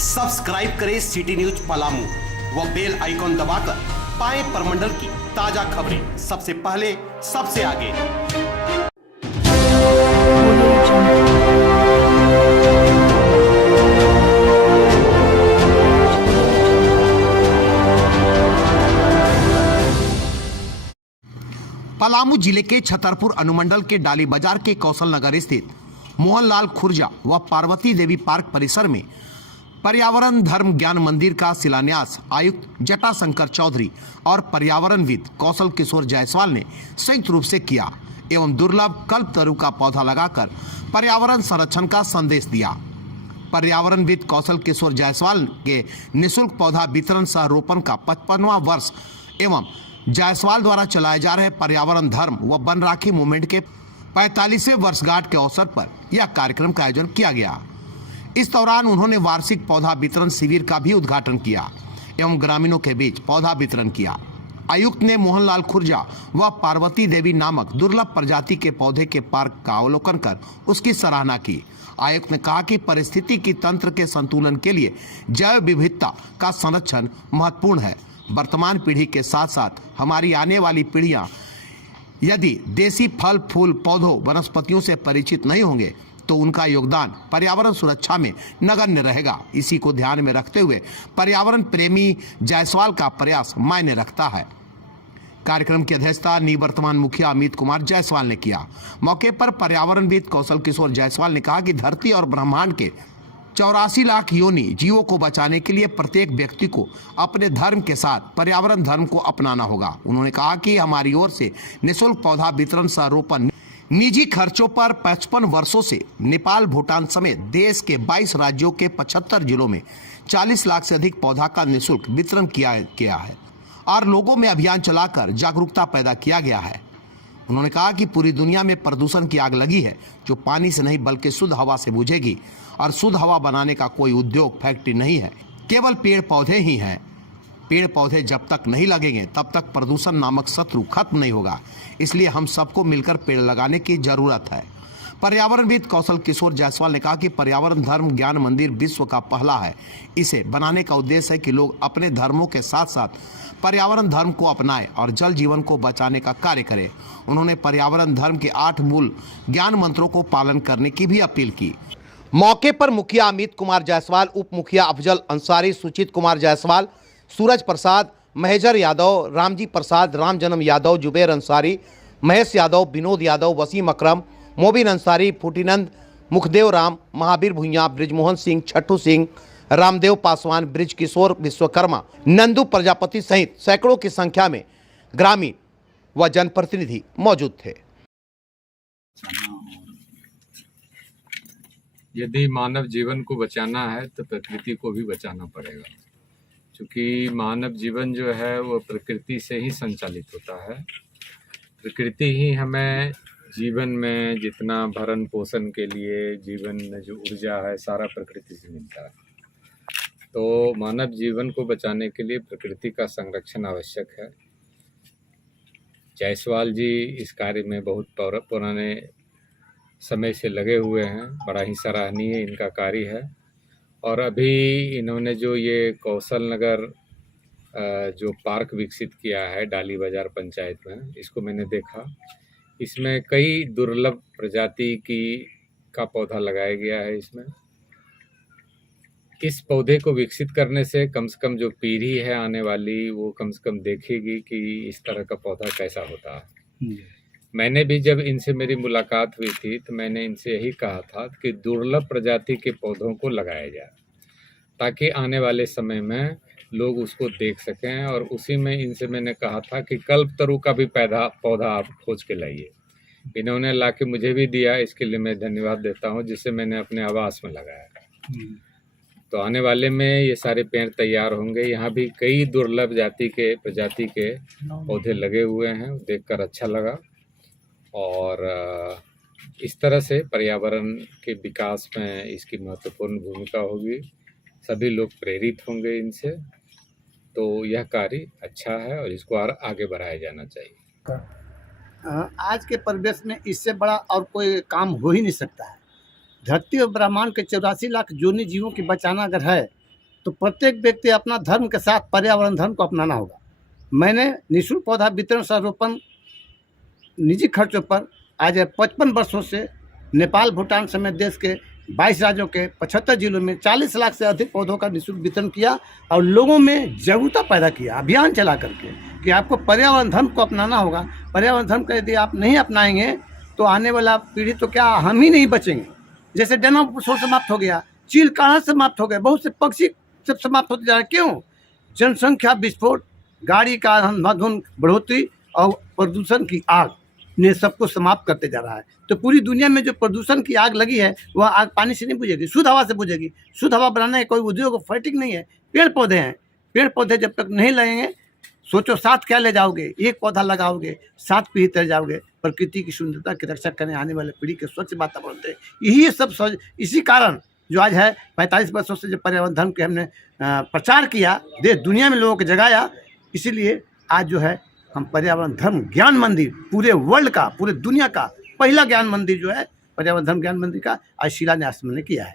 Subscribe करें city news Palamu व bell icon दबाकर पाएं परमंडल की ताजा खबरें सबसे पहले सबसे आगे। पलामू जिले के छतरपुर अनुमंडल के डाली बाजार के कौशल नगर स्थित मोहनलाल खुर्जा व पार्वती देवी पार्क परिसर में पर्यावरण धर्म ज्ञान मंदिर का शिलान्यास आयुक्त जटाशंकर चौधरी और पर्यावरणविद कौशल किशोर जायसवाल ने संयुक्त रूप से किया एवं दुर्लभ कल्पतरु का पौधा लगाकर पर्यावरण संरक्षण का संदेश दिया। पर्यावरणविद कौशल किशोर जायसवाल के निःशुल्क पौधा वितरण सह रोपण का 55वां वर्ष एवं जायसवाल द्वारा चलाए जा रहे पर्यावरण धर्म व वन राखी मूवमेंट के 45वें वर्षगांठ के अवसर पर यह कार्यक्रम का आयोजन किया गया। इस दौरान उन्होंने वार्षिक पौधा वितरण शिविर का भी उद्घाटन किया एवं ग्रामीणों के बीच पौधा वितरण किया। आयुक्त ने मोहनलाल खुर्जा व पार्वती देवी नामक दुर्लभ प्रजाति के पौधे के पार्क का अवलोकन कर उसकी सराहना की। आयुक्त ने कहा कि परिस्थितिकी तंत्र के संतुलन के लिए जैव विविधता का संरक्षण महत्वपूर्ण है। वर्तमान पीढ़ी के साथ साथ हमारी आने वाली पीढ़ियां यदि देसी फल फूल पौधों वनस्पतियों से परिचित नहीं होंगे तो उनका योगदान पर्यावरण सुरक्षा में नगण्य रहेगा। इसी को ध्यान में रखते हुए पर्यावरण प्रेमी जायसवाल का प्रयास मायने रखता है। कार्यक्रम की अध्यक्षता निवर्तमान मुखिया अमित कुमार जायसवाल ने किया। मौके पर पर्यावरणविद कौशल किशोर जायसवाल ने कहा कि धरती और ब्रह्मांड के 84 लाख योनि जीवों को बचाने के लिए प्रत्येक व्यक्ति को अपने धर्म के साथ पर्यावरण धर्म को अपनाना होगा। उन्होंने कहा कि हमारी ओर से निःशुल्क पौधा वितरण सह रोपण निजी खर्चों पर 55 वर्षों से नेपाल भूटान समेत देश के 22 राज्यों के 75 जिलों में 40 लाख से अधिक पौधा का निःशुल्क वितरण किया गया है और लोगों में अभियान चलाकर जागरूकता पैदा किया गया है। उन्होंने कहा कि पूरी दुनिया में प्रदूषण की आग लगी है जो पानी से नहीं बल्कि शुद्ध हवा से बुझेगी और शुद्ध हवा बनाने का कोई उद्योग फैक्ट्री नहीं है, केवल पेड़ पौधे ही हैं। पेड़ पौधे जब तक नहीं लगेंगे तब तक प्रदूषण नामक शत्रु खत्म नहीं होगा। इसलिए हम सबको मिलकर पेड़ लगाने की जरूरत है। पर्यावरणविद कौशल किशोर जायसवाल ने कहा कि पर्यावरण धर्म ज्ञान मंदिर विश्व का पहला है। इसे बनाने का उद्देश्य है कि लोग अपने धर्मों के साथ साथ पर्यावरण धर्म को अपनाएं और जल जीवन को बचाने का कार्य करें। उन्होंने पर्यावरण धर्म के 8 मूल ज्ञान मंत्रों को पालन करने की भी अपील की। मौके पर मुखिया अमित कुमार जायसवाल, उप मुखिया अफजल अंसारी, सुचित कुमार जायसवाल, सूरज प्रसाद, महेजर यादव, रामजी प्रसाद, राम जन्म यादव, जुबेर अंसारी, महेश यादव, विनोद यादव, वसीम अकरम, मोबिन अंसारी, फूटीनंद, मुखदेव राम, महावीर भुइयां, ब्रिजमोहन सिंह, छट्टू सिंह, रामदेव पासवान, ब्रिज किशोर विश्वकर्मा, नंदू प्रजापति सहित सैकड़ों की संख्या में ग्रामीण व जनप्रतिनिधि मौजूद थे। यदि मानव जीवन को बचाना है तो प्रकृति को भी बचाना पड़ेगा, क्योंकि मानव जीवन जो है वो प्रकृति से ही संचालित होता है। प्रकृति ही हमें जीवन में जितना भरण पोषण के लिए जीवन में जो ऊर्जा है सारा प्रकृति से मिलता है। तो मानव जीवन को बचाने के लिए प्रकृति का संरक्षण आवश्यक है। जायसवाल जी इस कार्य में बहुत पुराने समय से लगे हुए हैं, बड़ा ही सराहनीय इनका कार्य है। और अभी इन्होंने जो ये कौशल नगर जो पार्क विकसित किया है डाली बाजार पंचायत में, इसको मैंने देखा। इसमें कई दुर्लभ प्रजाति का पौधा लगाया गया है। इसमें इस पौधे को विकसित करने से कम जो पीढ़ी है आने वाली वो कम से कम देखेगी कि इस तरह का पौधा कैसा होता है। मैंने भी जब इनसे मेरी मुलाकात हुई थी तो मैंने इनसे यही कहा था कि दुर्लभ प्रजाति के पौधों को लगाया जाए ताकि आने वाले समय में लोग उसको देख सकें। और उसी में इनसे मैंने कहा था कि कल्पतरु का भी पौधा आप खोज के लाइए। इन्होंने ला के मुझे भी दिया, इसके लिए मैं धन्यवाद देता हूँ, जिसे मैंने अपने आवास में लगाया। तो आने वाले में ये सारे पेड़ तैयार होंगे। यहाँ भी कई दुर्लभ प्रजाति के पौधे लगे हुए हैं, देखकर अच्छा लगा। और इस तरह से पर्यावरण के विकास में इसकी महत्वपूर्ण भूमिका होगी। सभी लोग प्रेरित होंगे इनसे। तो यह कार्य अच्छा है और इसको और आगे बढ़ाया जाना चाहिए। आज के परिवेश में इससे बड़ा और कोई काम हो ही नहीं सकता है। धरती और ब्रह्मांड के 84 लाख जोनी जीवों की बचाना अगर है तो प्रत्येक व्यक्ति अपना धर्म के साथ पर्यावरण धर्म को अपनाना होगा। मैंने निःशुल्क पौधा वितरण सह रोपण निजी खर्चों पर आज 55 वर्षों से नेपाल, भूटान समेत देश के 22 राज्यों के 75 जिलों में 40 लाख से अधिक पौधों का निःशुल्क वितरण किया और लोगों में जागरूकता पैदा किया, अभियान चला करके कि आपको पर्यावरण धर्म को अपनाना होगा। पर्यावरण धर्म का यदि आप नहीं अपनाएंगे तो आने वाला पीढ़ी तो क्या, हम ही नहीं बचेंगे। जैसे डायनासोर समाप्त हो गया, चील काढ़ा समाप्त हो गया, बहुत से पक्षी सब समाप्त होते जा रहे हैं। क्यों? जनसंख्या विस्फोट, गाड़ी का अंधाधुंध बढ़ोतरी और प्रदूषण की आग ने सबको समाप्त करते जा रहा है। तो पूरी दुनिया में जो प्रदूषण की आग लगी है वह आग पानी से नहीं बुझेगी, शुद्ध हवा से बुझेगी। शुद्ध हवा बनाने का कोई उद्योग फैक्ट्री नहीं है, पेड़ पौधे हैं। पेड़ पौधे जब तक नहीं लगेंगे, सोचो साथ क्या ले जाओगे, एक पौधा लगाओगे 7 पीढ़ी तक जाओगे। प्रकृति की सुंदरता की रक्षा करने आने वाले पीढ़ी के स्वच्छ वातावरण थे, यही सब सोच। इसी कारण जो आज है 45 वर्षों से जो पर्यावरण धर्म के हमने प्रचार किया, देश दुनिया में लोगों को जगाया, इसीलिए आज जो है हम पर्यावरण धर्म ज्ञान मंदिर पूरे वर्ल्ड का, पूरे दुनिया का पहला ज्ञान मंदिर जो है पर्यावरण धर्म ज्ञान मंदिर का आज शिलान्यास मैंने किया है।